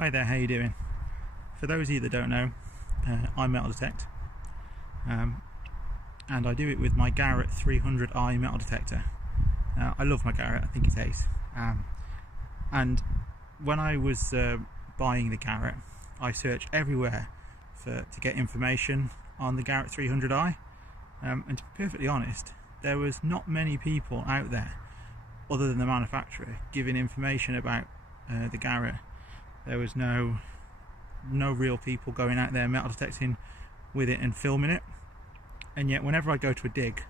Hi there, how you doing? For those of you that don't know, I metal detect, and I do it with my Garrett 300i metal detector. I love my Garrett, I think it's ace. And when I was buying the Garrett, I searched everywhere to get information on the Garrett 300i, and to be perfectly honest, there was not many people out there other than the manufacturer giving information about the Garrett. There was no real people going out there metal detecting with it and filming it, and yet whenever I go to a dig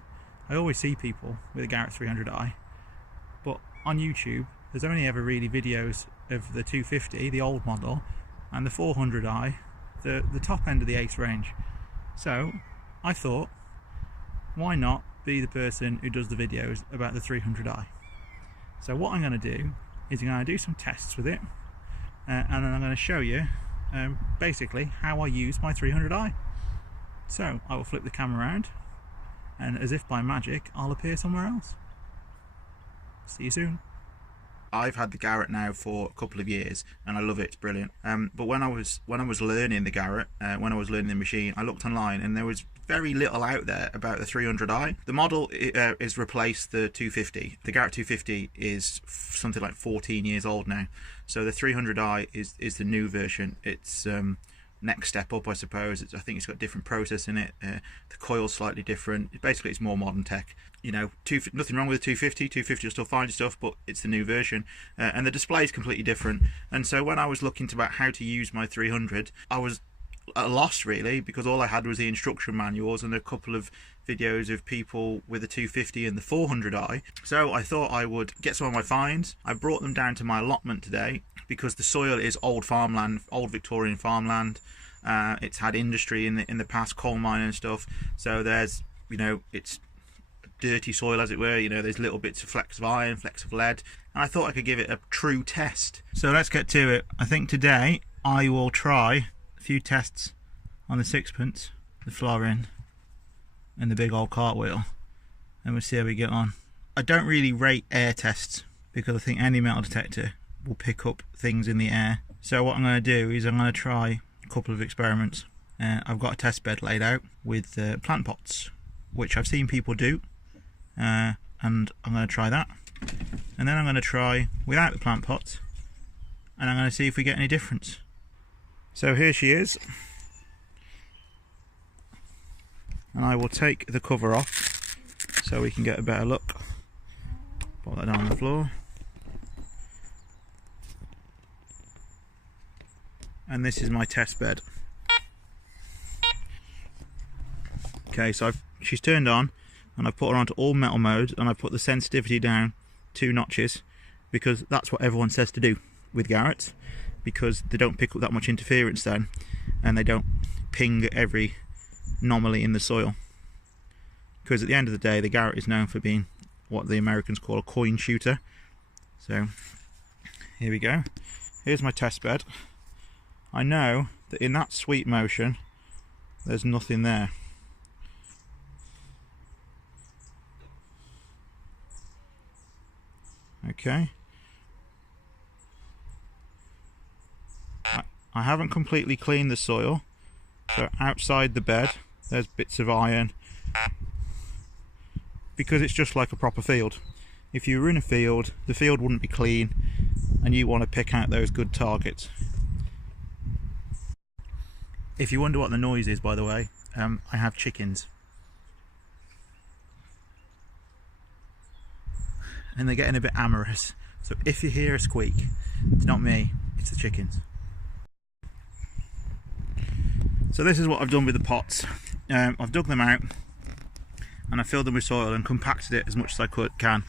I always see people with a Garrett 300i, but on YouTube there's only ever really videos of the 250, the old model, and the 400i, the top end of the ace range. So I thought, why not be the person who does the videos about the 300i? So what I'm going to do is I'm going to do some tests with it, and then I'm going to show you basically how I use my 300i. So I will flip the camera around, and as if by magic I'll appear somewhere else. See you soon. I've had the Garrett now for a couple of years and I love it, it's brilliant. But when I was learning the Garrett, when I was learning the machine, I looked online and there was very little out there about the 300i. The model is replaced the 250. The Garrett 250 is something like 14 years old now. So the 300i is the new version. It's next step up, I suppose. I think it's got different process in it. The coil's slightly different. Basically it's more modern tech. You know, nothing wrong with the 250. 250 will still find stuff, but it's the new version, and the display is completely different. And so when I was looking about how to use my 300, I was at a loss really, because all I had was the instruction manuals and a couple of videos of people with the 250 and the 400i. So I thought I would get some of my finds. I brought them down to my allotment today because the soil is old farmland, old Victorian farmland. It's had industry in the past, coal mining and stuff. So there's, you know, it's dirty soil as it were. You know, there's little bits of flecks of iron, flecks of lead, and I thought I could give it a true test. So let's get to it. I think today I will try a few tests on the sixpence, the florin, and the big old cartwheel, and we'll see how we get on. I don't really rate air tests because I think any metal detector will pick up things in the air. So what I'm going to do is I'm going to try a couple of experiments. I've got a test bed laid out with plant pots, which I've seen people do, and I'm going to try that. And then I'm going to try without the plant pots, and I'm going to see if we get any difference. So here she is, and I will take the cover off so we can get a better look. Put that down on the floor. And this is my test bed. Okay, so she's turned on and I've put her onto all metal modes, and I've put the sensitivity down 2 notches because that's what everyone says to do with Garretts, because they don't pick up that much interference then, and they don't ping every anomaly in the soil. Because at the end of the day, the Garrett is known for being what the Americans call a coin shooter. So here we go. Here's my test bed. I know that in that sweep motion there's nothing there. Okay, I haven't completely cleaned the soil, so outside the bed there's bits of iron, because it's just like a proper field. If you were in a field, the field wouldn't be clean and you want to pick out those good targets. If you wonder what the noise is, by the way, I have chickens. And they're getting a bit amorous. So if you hear a squeak, it's not me, it's the chickens. So this is what I've done with the pots. I've dug them out and I filled them with soil and compacted it as much as I can.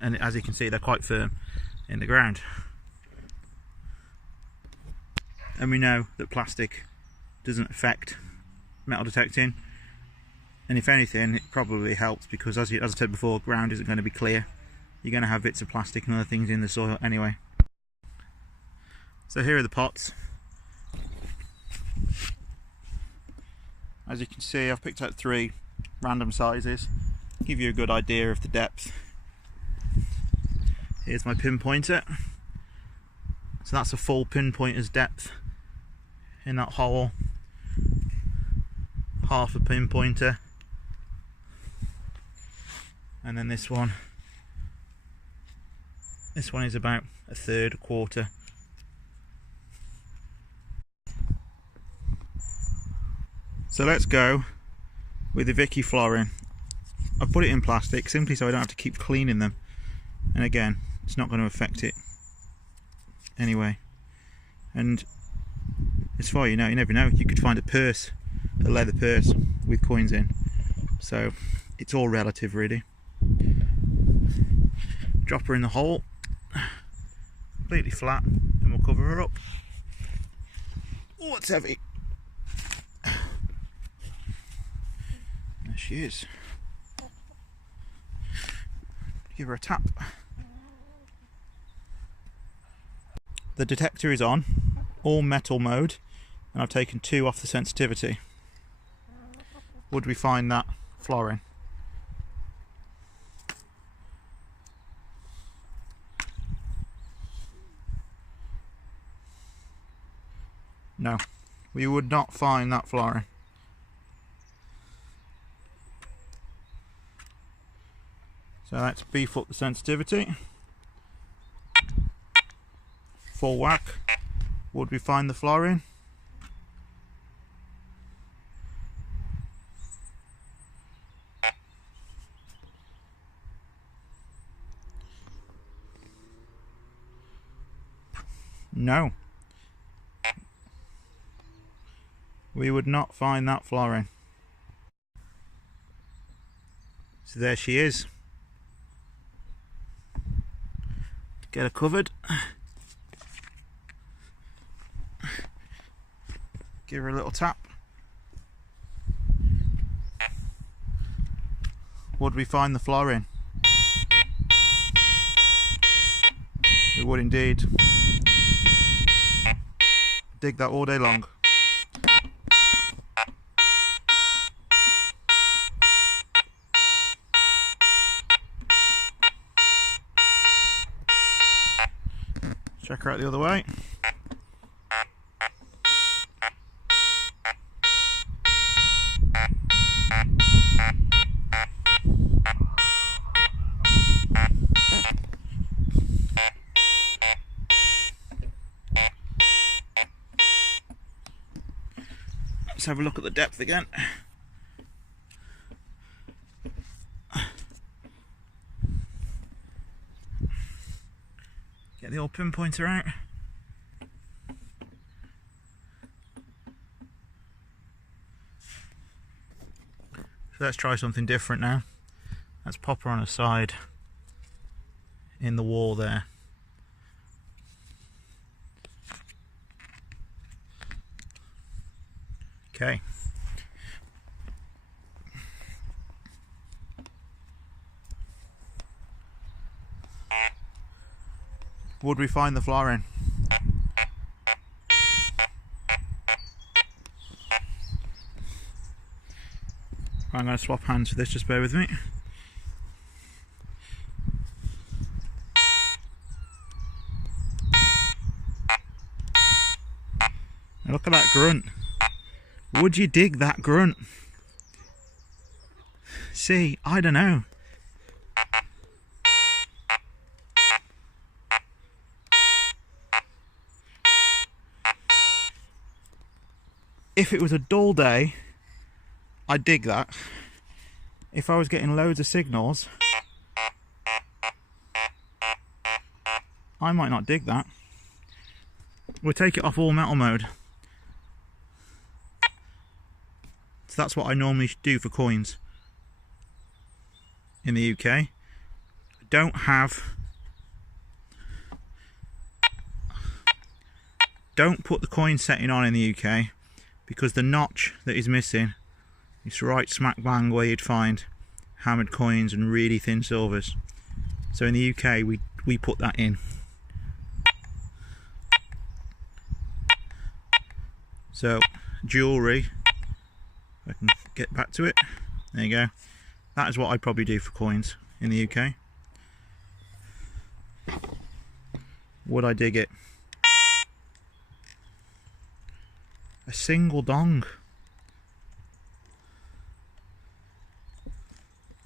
And as you can see, they're quite firm in the ground. And we know that plastic doesn't affect metal detecting, and if anything it probably helps, because as I said before, ground isn't going to be clear. You're going to have bits of plastic and other things in the soil anyway. So here are the pots. As you can see, I've picked out 3 random sizes, give you a good idea of the depth. Here's my pinpointer. So that's a full pinpointer's depth in that hole. Half a pinpointer. And then this one is about a third, a quarter. So let's go with the Vicky flooring. I've put it in plastic simply so I don't have to keep cleaning them, and again, it's not going to affect it anyway. And as far as you know, you never know, you could find a purse, a leather purse with coins in, so it's all relative really. Drop her in the hole, completely flat, and we'll cover her up. Oh, it's heavy. There she is. Give her a tap. The detector is on, all metal mode, and I've taken 2 off the sensitivity. Would we find that florin? No, we would not find that florin. So let's beef up the sensitivity. Full whack. Would we find the florin? No. We would not find that florin. So there she is. Get her covered. Give her a little tap. Would we find the florin? We would indeed. Dig that all day long. Check her out the other way. Let's have a look at the depth again. Get the old pinpointer out. So let's try something different now. Let's pop her on her side in the wall there. Okay. Would we find the florin? I'm going to swap hands for this, just bear with me. Now look at that grunt. Would you dig that grunt? See, I don't know. If it was a dull day, I'd dig that. If I was getting loads of signals, I might not dig that. We'll take it off all metal mode. So that's what I normally do for coins in the UK. I don't put the coin setting on in the UK because the notch that is missing is right smack bang where you'd find hammered coins and really thin silvers. So in the UK we put that in. So jewellery, if I can get back to it, there you go. That is what I'd probably do for coins in the UK. Would I dig it? A single dong.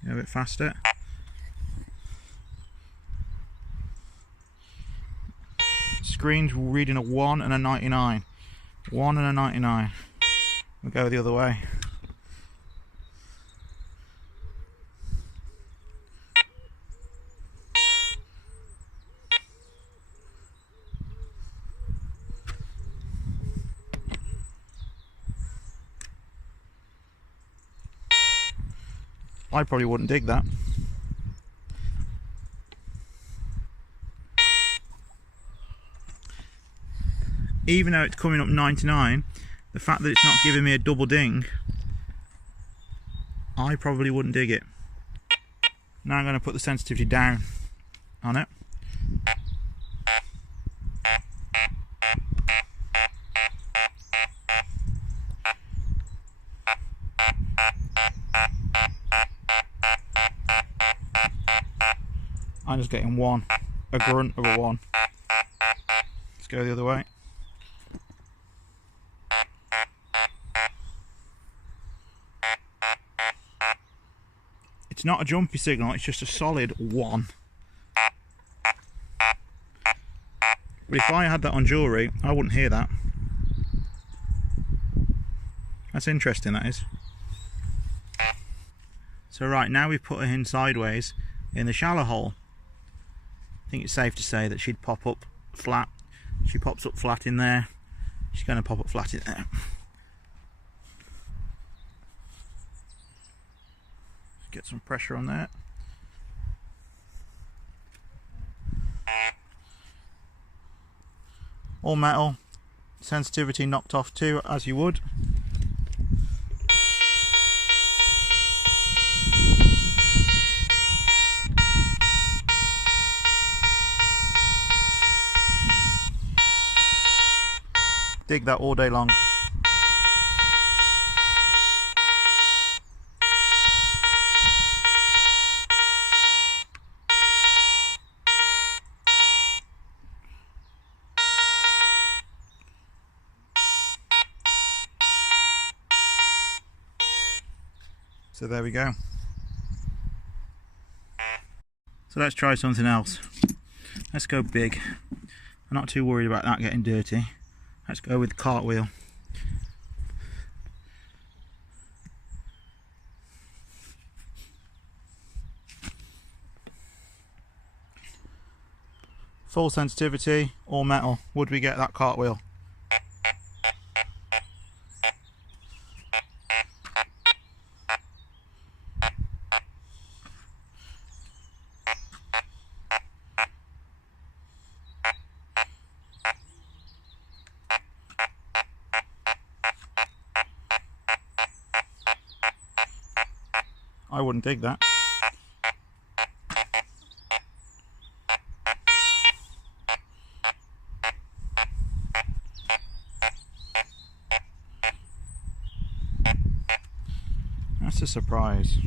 Go a bit faster. Screen's reading a 1 and a 99. 1 and a 99. We'll go the other way. I probably wouldn't dig that. Even though it's coming up 99, the fact that it's not giving me a double ding, I probably wouldn't dig it. Now I'm going to put the sensitivity down on it. I'm just getting one, a grunt of a 1. Let's go the other way. It's not a jumpy signal, it's just a solid 1. But if I had that on jewellery, I wouldn't hear that. That's interesting, that is. So right, now we've put her in sideways in the shallow hole. I think it's safe to say that she'd pop up flat. She pops up flat in there. She's going to pop up flat in there. Get some pressure on that. All metal, sensitivity knocked off too, as you would. Dig that all day long. So there we go. So let's try something else. Let's go big. I'm not too worried about that getting dirty. Let's go with cartwheel. Full sensitivity, all metal. Would we get that cartwheel? I wouldn't dig that. That's a surprise.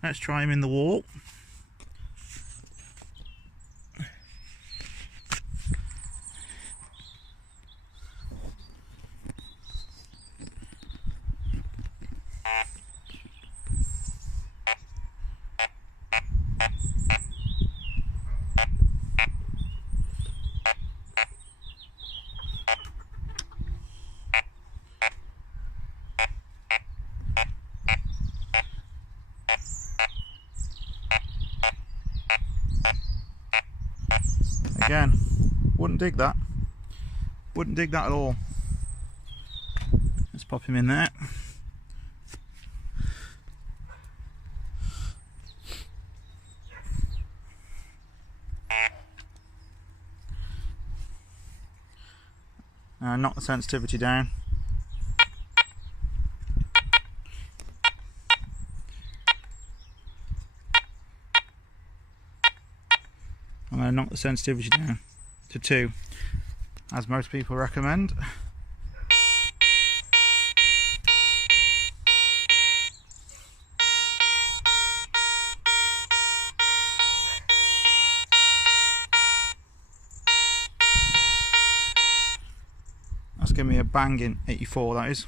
Let's try him in the wall. Again, wouldn't dig that. Wouldn't dig that at all. Let's pop him in there. Knock the sensitivity down. I'm going to knock the sensitivity down to 2, as most people recommend. give me a banging 84, that is.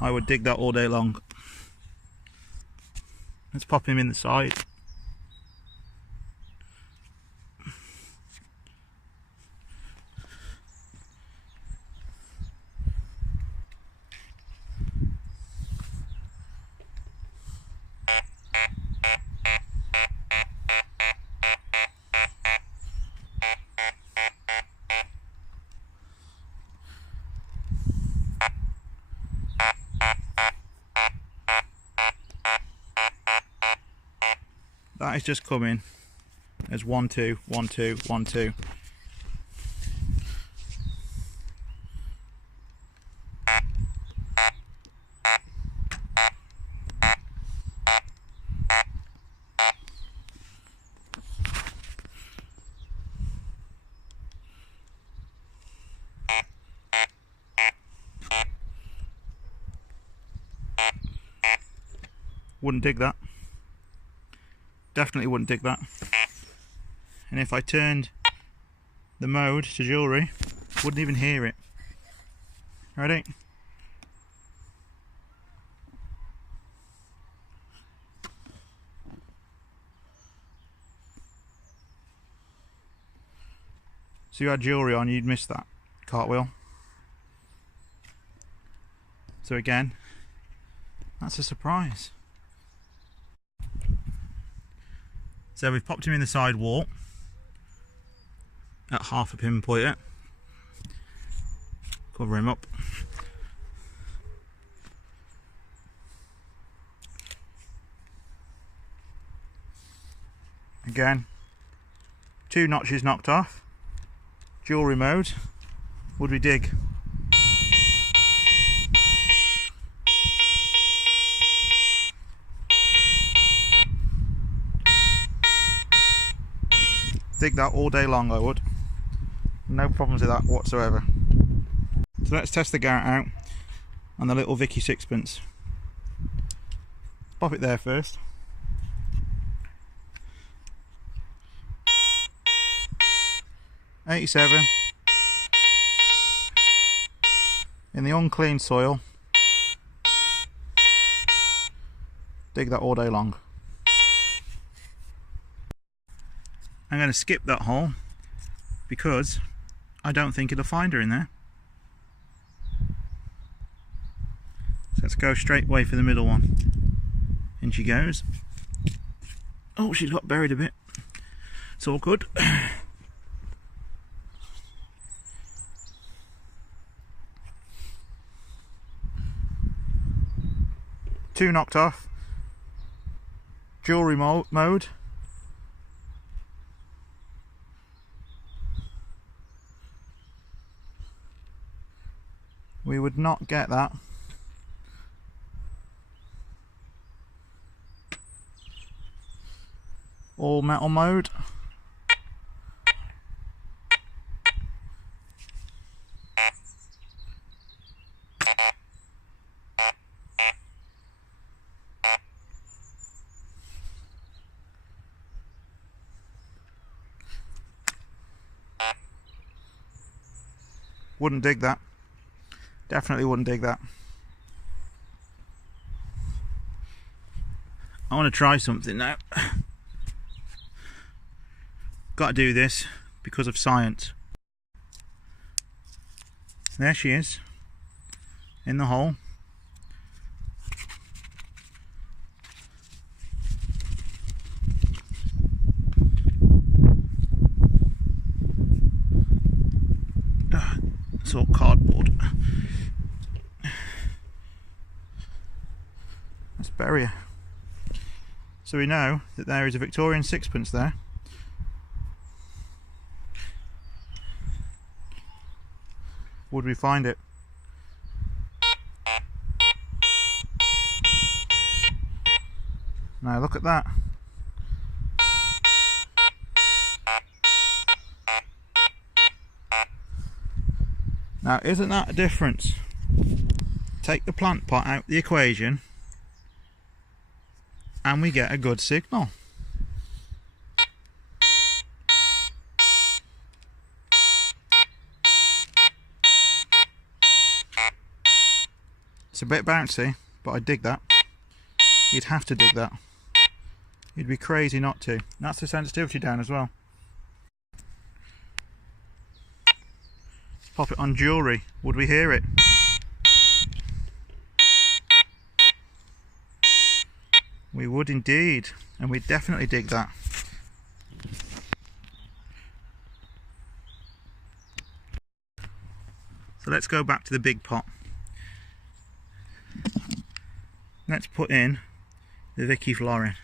I would dig that all day long. Let's pop him in the side. That is just coming as 1 2 1 2 1 2. Wouldn't dig that. Definitely wouldn't dig that. And if I turned the mode to jewellery, wouldn't even hear it. Ready? So you had jewellery on, you'd miss that cartwheel. So again, that's a surprise. So we've popped him in the side wall at half a pinpointer. Cover him up. Again, 2 notches knocked off. Jewellery mode. Would we dig? Dig that all day long, I would. No problems with that whatsoever. So let's test the Garrett out on the little Vicky sixpence. Pop it there first. .87 in the unclean soil. Dig that all day long. I'm going to skip that hole because I don't think it'll find her in there. So let's go straight away for the middle one. In she goes. Oh, she's got buried a bit. It's all good. 2 knocked off. Jewellery mode. We would not get that. All metal mode. Wouldn't dig that. Definitely wouldn't dig that. I want to try something now. Got to do this because of science. There she is in the hole. It's all cardboard. Let's bury her. So we know that there is a Victorian sixpence there. Would we find it? Now look at that. Now isn't that a difference? Take the plant pot out the equation and we get a good signal. It's a bit bouncy, but I dig that. You'd have to dig that. You'd be crazy not to. And that's the sensitivity down as well. Let's pop it on jewellery. Would we hear it? We would indeed, and we'd definitely dig that. So let's go back to the big pot. Let's put in the Vicky florin.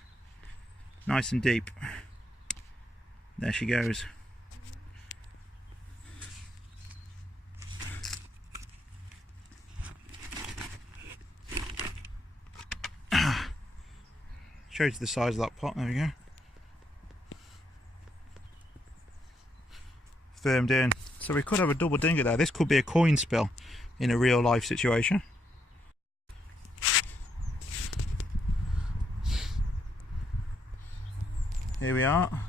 Nice and deep. There she goes. Shows you the size of that pot, there we go. Firmed in. So we could have a double dinger there. This could be a coin spill in a real life situation. Here we are.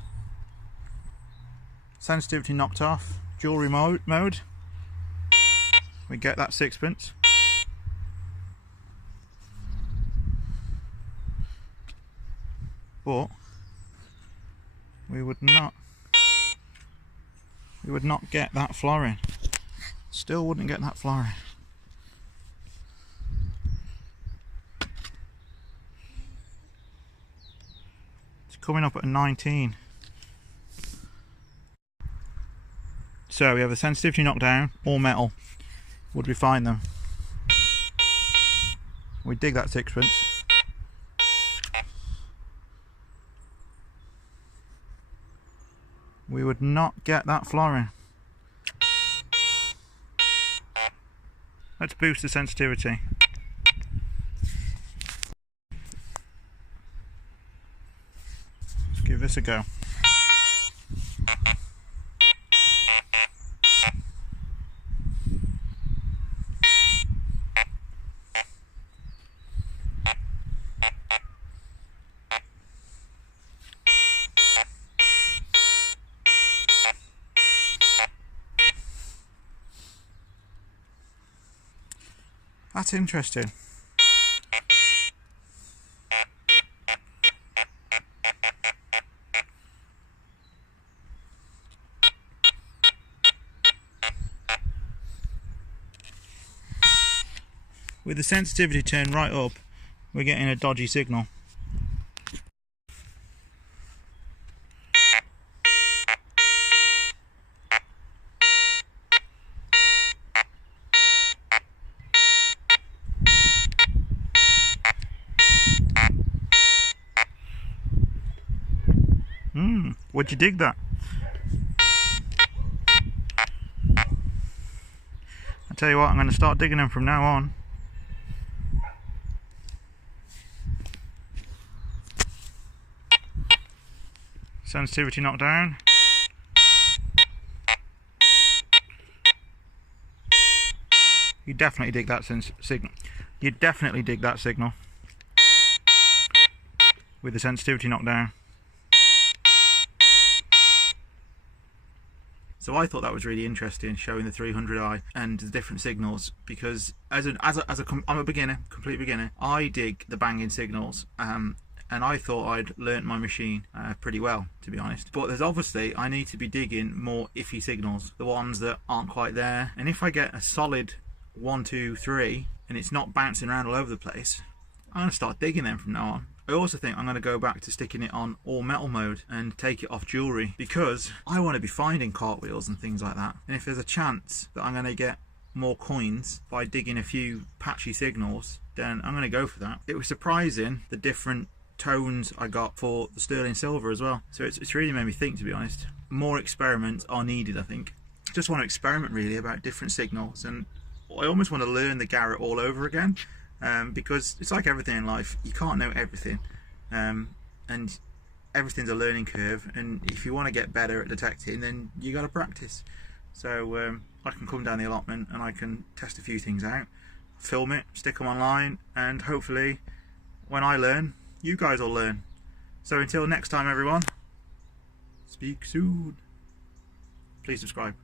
Sensitivity knocked off. Jewellery mode. We get that sixpence. But we would not get that florin. Still wouldn't get that florin. It's coming up at a 19. So we have the sensitivity knocked down, all metal. Would we find them? We dig that sixpence. We would not get that florin. Let's boost the sensitivity. Let's give this a go. That's interesting. With the sensitivity turned right up, we're getting a dodgy signal. Would you dig that? I tell you what, I'm going to start digging them from now on. Sensitivity knocked down. You definitely dig that signal. You definitely dig that signal with the sensitivity knocked down. So I thought that was really interesting, showing the 300i and the different signals, because I'm a beginner, complete beginner. I dig the banging signals, and I thought I'd learnt my machine pretty well, to be honest. But there's obviously, I need to be digging more iffy signals, the ones that aren't quite there. And if I get a solid 1, 2, 3, and it's not bouncing around all over the place, I'm going to start digging them from now on. I also think I'm going to go back to sticking it on all metal mode and take it off jewellery, because I want to be finding cartwheels and things like that. And if there's a chance that I'm going to get more coins by digging a few patchy signals, then I'm going to go for that. It was surprising the different tones I got for the sterling silver as well. So it's really made me think, to be honest. More experiments are needed, I think. Just want to experiment really about different signals, and I almost want to learn the Garrett all over again. Because it's like everything in life, you can't know everything, and everything's a learning curve, and if you want to get better at detecting, then you got to practice. So I can come down the allotment and I can test a few things out, film it, stick them online, and hopefully when I learn, you guys will learn. So until next time everyone, speak soon. Please subscribe.